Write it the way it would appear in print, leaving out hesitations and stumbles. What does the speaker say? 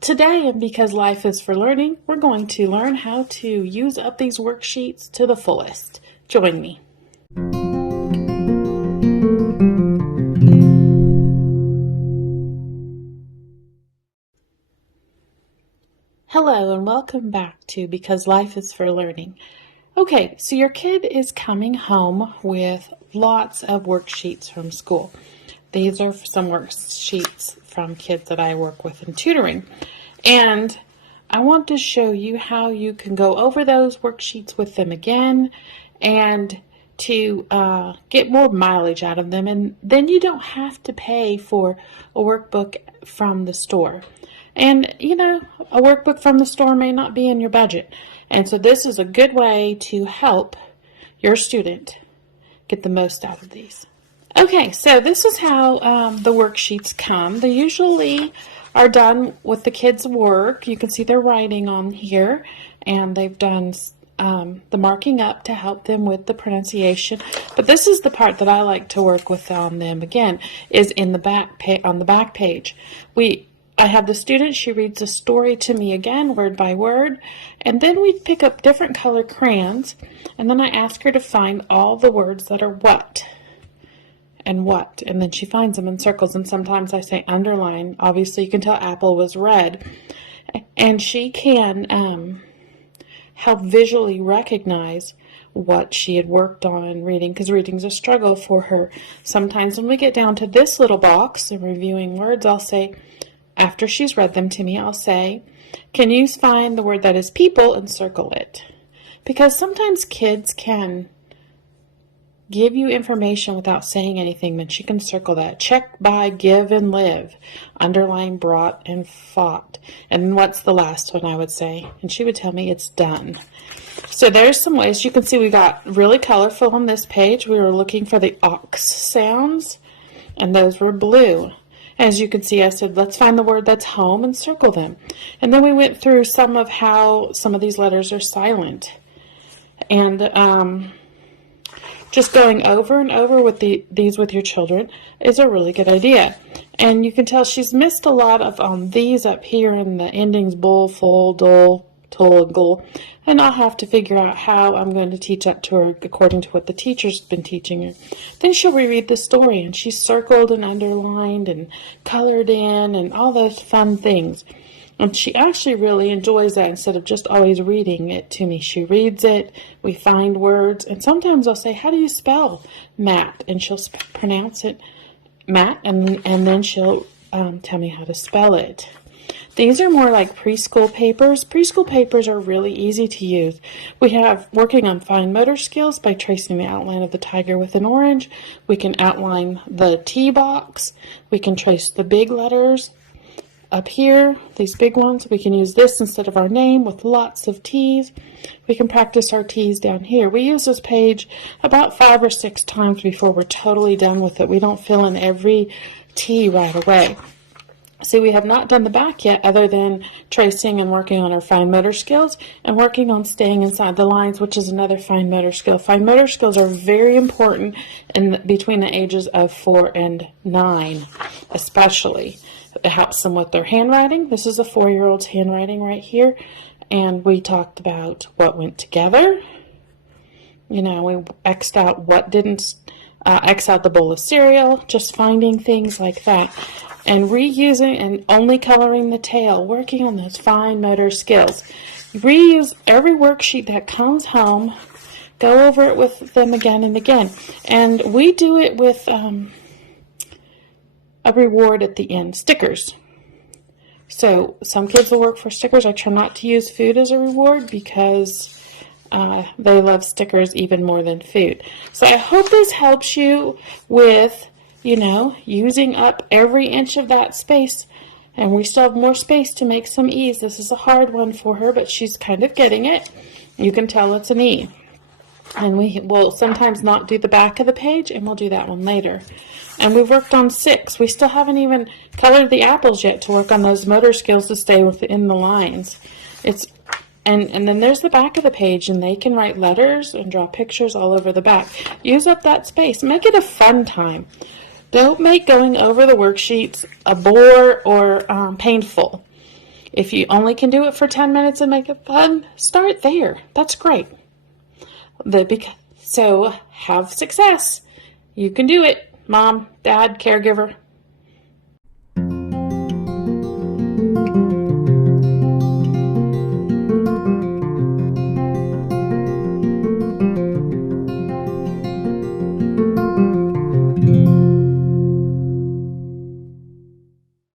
Today, and because life is for learning, we're going to learn how to use up these worksheets to the fullest. Join me. Hello and welcome back to Because Life is for Learning. Okay, so your kid is coming home with lots of worksheets from school. These are some worksheets from kids that I work with in tutoring. And I want to show you how you can go over those worksheets with them again and to get more mileage out of them. And then you don't have to pay for a workbook from the store. And, you know, a workbook from the store may not be in your budget. And so this is a good way to help your student get the most out of these. Okay, so this is how the worksheets come. They usually are done with the kids' work. You can see their writing on here, and they've done the marking up to help them with the pronunciation. But this is the part that I like to work with on them again, is in the back on the back page. I have the student, she reads a story to me again, word by word, and then we pick up different color crayons, and then I ask her to find all the words that are what and what, and then she finds them in circles, and sometimes I say underline. Obviously you can tell apple was red, and she can help visually recognize what she had worked on in reading, because reading's a struggle for her. Sometimes when we get down to this little box and reviewing words, I'll say, after she's read them to me, I'll say, can you find the word that is people and circle it? Because sometimes kids can give you information without saying anything, then she can circle that. Check by give and live. Underline brought and fought. And what's the last one I would say? And she would tell me it's done. So there's some ways. You can see we got really colorful on this page. We were looking for the ox sounds, and those were blue. As you can see, I said, let's find the word that's home and circle them. And then we went through some of how some of these letters are silent. And just going over and over with these with your children is a really good idea. And you can tell she's missed a lot of these up here in the endings bull, full, dull, tull, and gull. And I'll have to figure out how I'm going to teach that to her according to what the teacher's been teaching her. Then she'll reread the story, and she's circled and underlined and colored in and all those fun things. And she actually really enjoys that instead of just always reading it to me. She reads it, we find words, and sometimes I'll say, how do you spell Matt? And she'll pronounce it Matt, and then she'll tell me how to spell it. These are more like preschool papers. Preschool papers are really easy to use. We have working on fine motor skills by tracing the outline of the tiger with an orange. We can outline the T box. We can trace the big letters up here, these big ones. We can use this instead of our name with lots of T's. We can practice our T's down here. We use this page about 5 or 6 times before we're totally done with it. We don't fill in every T right away. See, we have not done the back yet other than tracing and working on our fine motor skills and working on staying inside the lines, which is another fine motor skill. Fine motor skills are very important between the ages of 4 and 9, especially. It helps them with their handwriting. This is a 4-year-old's handwriting right here. And we talked about what went together. You know, we X'd out what didn't, X out the bowl of cereal, just finding things like that. And reusing and only coloring the tail, working on those fine motor skills. Reuse every worksheet that comes home, go over it with them again and again. And we do it with a reward at the end, stickers. So some kids will work for stickers. I try not to use food as a reward because they love stickers even more than food. So I hope this helps you with, you know, using up every inch of that space. And we still have more space to make some E's. This is a hard one for her, but she's kind of getting it. You can tell it's an E. And we will sometimes not do the back of the page, and we'll do that one later. And we've worked on 6. We still haven't even colored the apples yet to work on those motor skills to stay within the lines. And then there's the back of the page, and they can write letters and draw pictures all over the back. Use up that space. Make it a fun time. Don't make going over the worksheets a bore or painful. If you only can do it for 10 minutes and make it fun, start there. That's great. So have success. You can do it, mom, dad, caregiver.